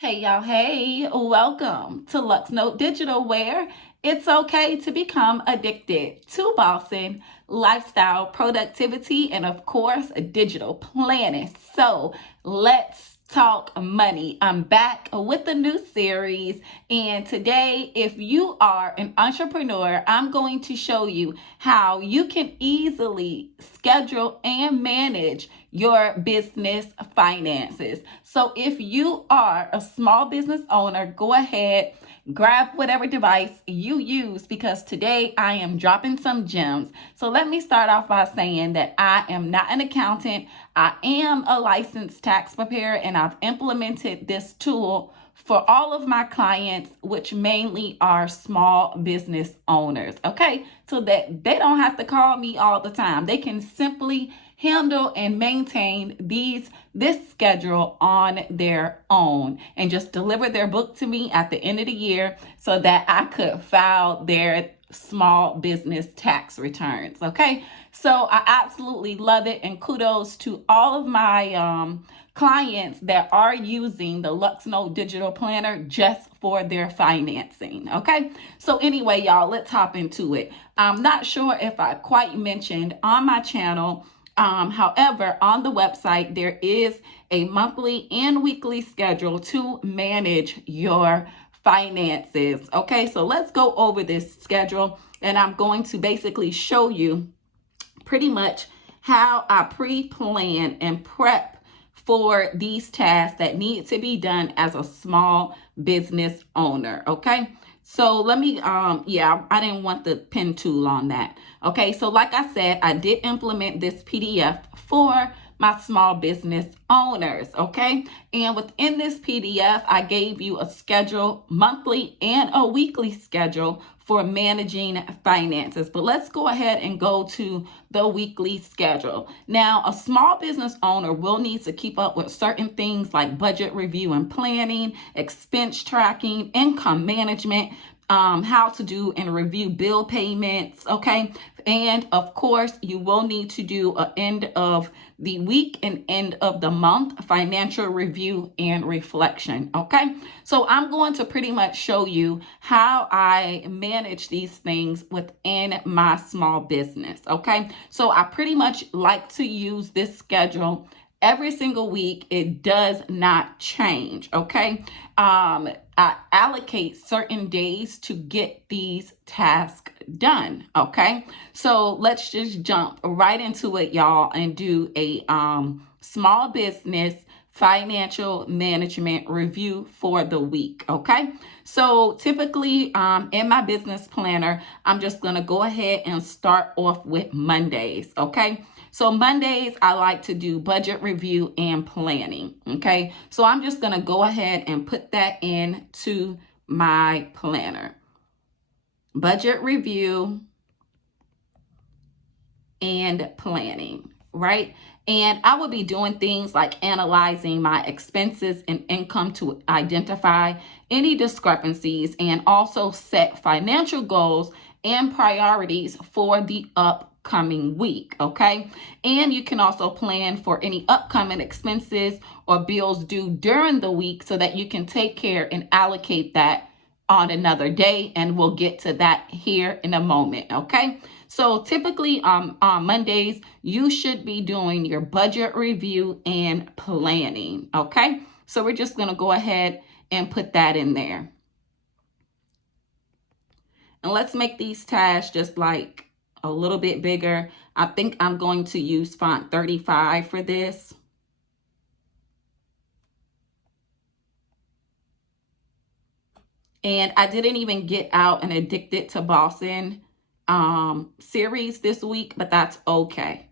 Hey y'all, hey, welcome to Luxnotedigital, where it's okay to become addicted to bossing, lifestyle, productivity, and of course, digital planning. So let's talk money. I'm back with a new series, and today, if you are an entrepreneur, I'm going to show you how you can easily schedule and manage your business finances. So if you are a small business owner, go ahead, grab whatever device you use, because today I am dropping some gems. So let me start off by saying that I am not an accountant. I am a licensed tax preparer, and I've implemented this tool for all of my clients, which mainly are small business owners, okay? So that they don't have to call me all the time. They can simply handle and maintain this schedule on their own and just deliver their book to me at the end of the year so that I could file their small business tax returns. Okay, so I absolutely love it, and kudos to all of my clients that are using the Luxnote digital planner just for their financing. Okay, so anyway, y'all, let's hop into it. I'm not sure if I quite mentioned on my channel. However, on the website, there is a monthly and weekly schedule to manage your finances. Okay, so let's go over this schedule, and I'm going to basically show you pretty much how I pre-plan and prep for these tasks that need to be done as a small business owner. Okay, so let me I didn't want the pen tool on that. Okay, so like I said, I did implement this PDF for my small business owners. Okay, and within this PDF, I gave you a schedule, monthly and a weekly schedule for managing finances. But let's go ahead and go to the weekly schedule. Now, a small business owner will need to keep up with certain things like budget review and planning, expense tracking, income management, how to do and review bill payments, okay? And of course, you will need to do an end of the week and end of the month financial review and reflection, okay? So I'm going to pretty much show you how I manage these things within my small business, okay? So I pretty much like to use this schedule every single week. It does not change, okay? I allocate certain days to get these tasks done, okay? So let's just jump right into it, y'all, and do a small business financial management review for the week, okay? So typically in my business planner, I'm just gonna go ahead and start off with Mondays, okay? So Mondays, I like to do budget review and planning, okay? So I'm just gonna go ahead and put that into my planner. Budget review and planning, right? And I will be doing things like analyzing my expenses and income to identify any discrepancies and also set financial goals and priorities for the upcoming week, okay? And you can also plan for any upcoming expenses or bills due during the week so that you can take care and allocate that on another day, and we'll get to that here in a moment, okay? So typically on Mondays, you should be doing your budget review and planning, okay? So we're just gonna go ahead and put that in there. And let's make these tasks just like a little bit bigger. I think I'm going to use font 35 for this. And I didn't even get out an Addicted to Bossing series this week, but that's okay.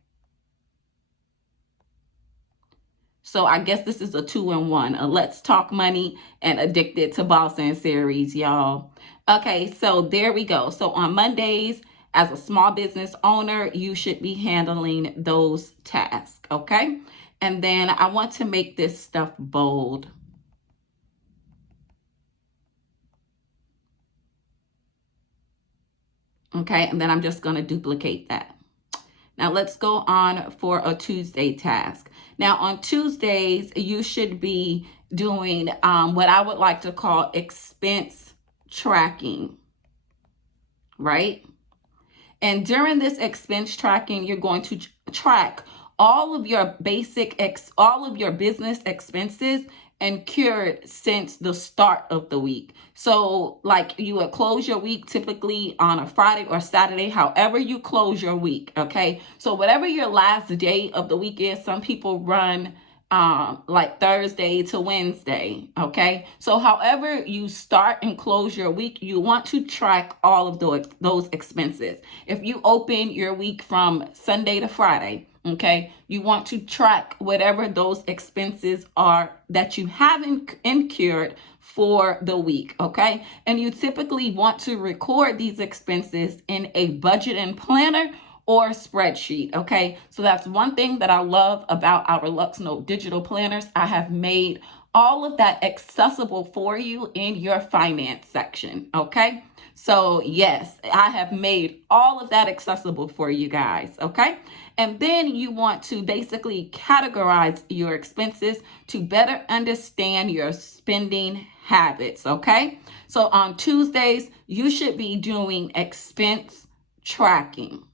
So I guess this is a 2-in-1, a Let's Talk Money and Addicted to Bossing series, y'all. Okay, so there we go. So on Mondays, as a small business owner, you should be handling those tasks, okay? And then I want to make this stuff bold. Okay, and then I'm just going to duplicate that. Now let's go on for a Tuesday task. Now on Tuesdays, you should be doing what I would like to call expense tracking, right? And during this expense tracking, you're going to track all of your all of your business expenses incurred since the start of the week. So like you would close your week typically on a Friday or Saturday, however you close your week, okay? So whatever your last day of the week is, some people run like Thursday to Wednesday, okay? So however you start and close your week, you want to track all of those expenses. If you open your week from Sunday to Friday, okay, you want to track whatever those expenses are that you haven't incurred for the week, okay? And you typically want to record these expenses in a budget and planner or spreadsheet, okay? So that's one thing that I love about our LuxNote digital planners. I have made all of that accessible for you in your finance section, okay? So yes, I have made all of that accessible for you guys, okay? And then you want to basically categorize your expenses to better understand your spending habits, okay? So on Tuesdays, you should be doing expense tracking.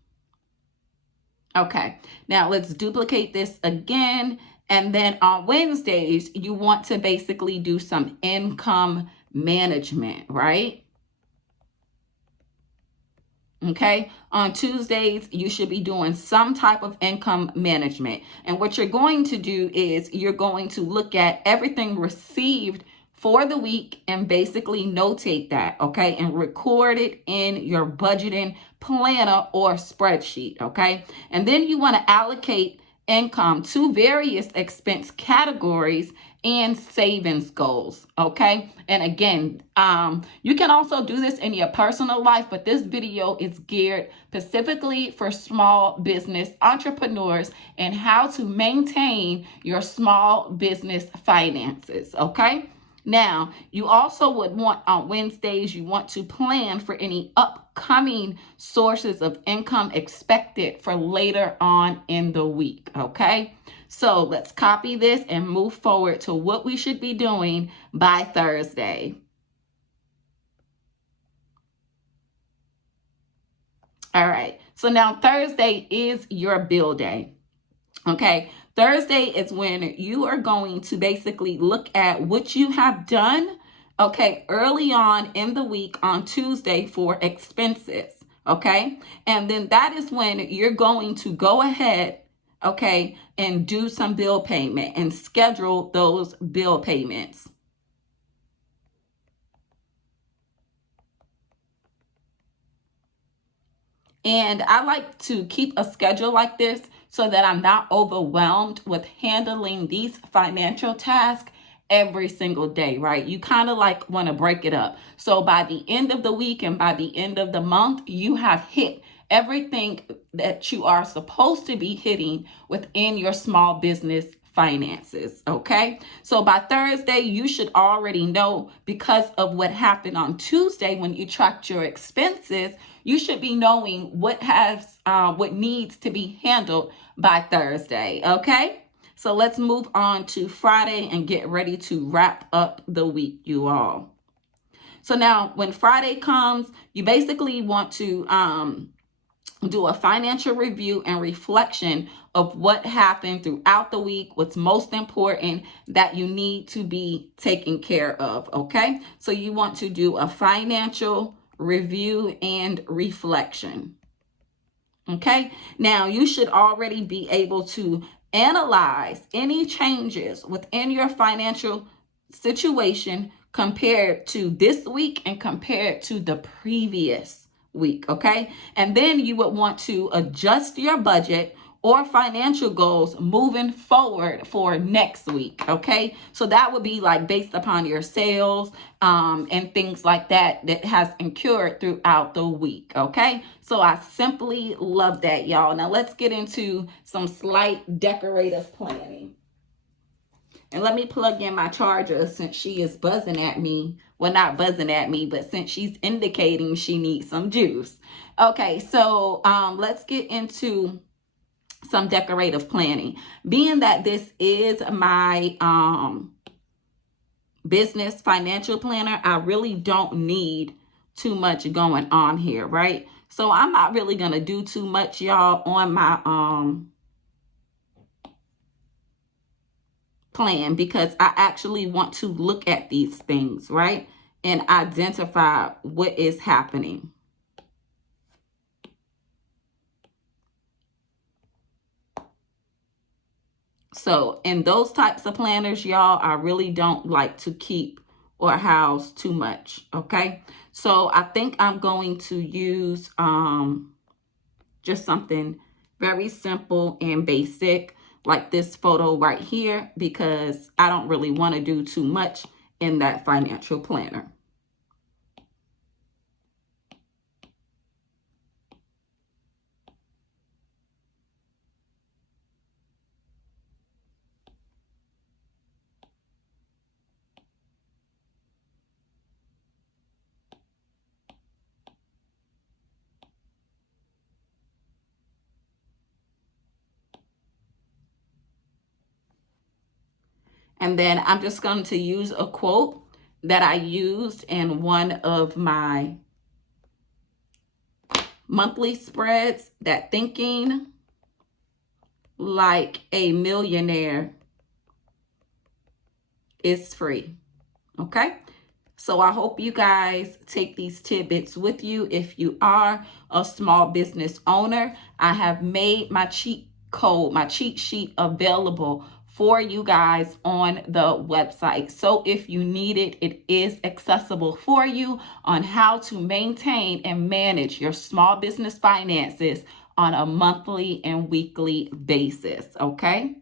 Okay, now let's duplicate this again. And then on Wednesdays, you want to basically do some income management, right? Okay, on Tuesdays, you should be doing some type of income management. And what you're going to do is you're going to look at everything received for the week and basically notate that, okay, and record it in your budgeting planner or spreadsheet, okay? And then you want to allocate income to various expense categories and savings goals, okay? And again, you can also do this in your personal life, but this video is geared specifically for small business entrepreneurs and how to maintain your small business finances, okay? Now, you also would want on Wednesdays, you want to plan for any upcoming sources of income expected for later on in the week, okay? So let's copy this and move forward to what we should be doing by Thursday. All right, so now Thursday is your bill day, okay? Thursday is when you are going to basically look at what you have done, okay, early on in the week on Tuesday for expenses, okay? And then that is when you're going to go ahead, okay, and do some bill payment and schedule those bill payments. And I like to keep a schedule like this so that I'm not overwhelmed with handling these financial tasks every single day, right? You kind of like want to break it up. So by the end of the week and by the end of the month, you have hit everything that you are supposed to be hitting within your small business finances, okay? So by Thursday, you should already know, because of what happened on Tuesday when you tracked your expenses, you should be knowing what needs to be handled by Thursday, okay? So let's move on to Friday and get ready to wrap up the week, you all. So now when Friday comes, you basically want to do a financial review and reflection of what happened throughout the week, what's most important that you need to be taken care of, okay? So you want to do a financial review and reflection, okay? Now, you should already be able to analyze any changes within your financial situation compared to this week and compared to the previous week, okay? And then you would want to adjust your budget or financial goals moving forward for next week, okay? So that would be like based upon your sales and things like that has incurred throughout the week, okay? So I simply love that, y'all. Now let's get into some slight decorative planning. And let me plug in my charger since she is buzzing at me. Well, not buzzing at me, but since she's indicating she needs some juice. Okay, so let's get into some decorative planning. Being that this is my business financial planner, I really don't need too much going on here, right? So I'm not really going to do too much, y'all, on my plan, because I actually want to look at these things, right? And identify what is happening. So in those types of planners, y'all, I really don't like to keep or house too much, okay? So I think I'm going to use just something very simple and basic, like this photo right here, because I don't really want to do too much in that financial planner. And then I'm just going to use a quote that I used in one of my monthly spreads, that thinking like a millionaire is free. Okay? So I hope you guys take these tidbits with you. If you are a small business owner, I have made my cheat code, my cheat sheet available for you guys on the website. So if you need it, it is accessible for you on how to maintain and manage your small business finances on a monthly and weekly basis. Okay?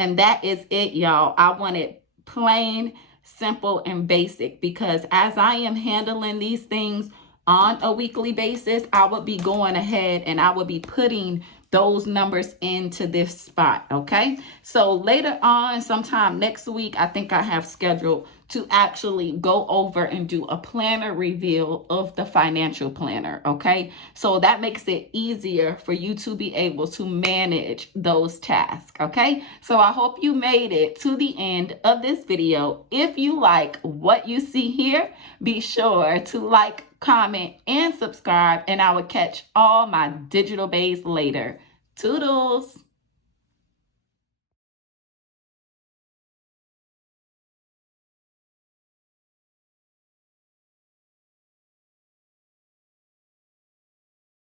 And that is it, y'all. I want it plain, simple, and basic, because as I am handling these things on a weekly basis, I would be going ahead and I would be putting those numbers into this spot, okay? So later on, sometime next week, I think I have scheduled to actually go over and do a planner reveal of the financial planner, okay? So that makes it easier for you to be able to manage those tasks, okay? So I hope you made it to the end of this video. If you like what you see here, be sure to like, comment, and subscribe, and I will catch all my digital babes later. Toodles!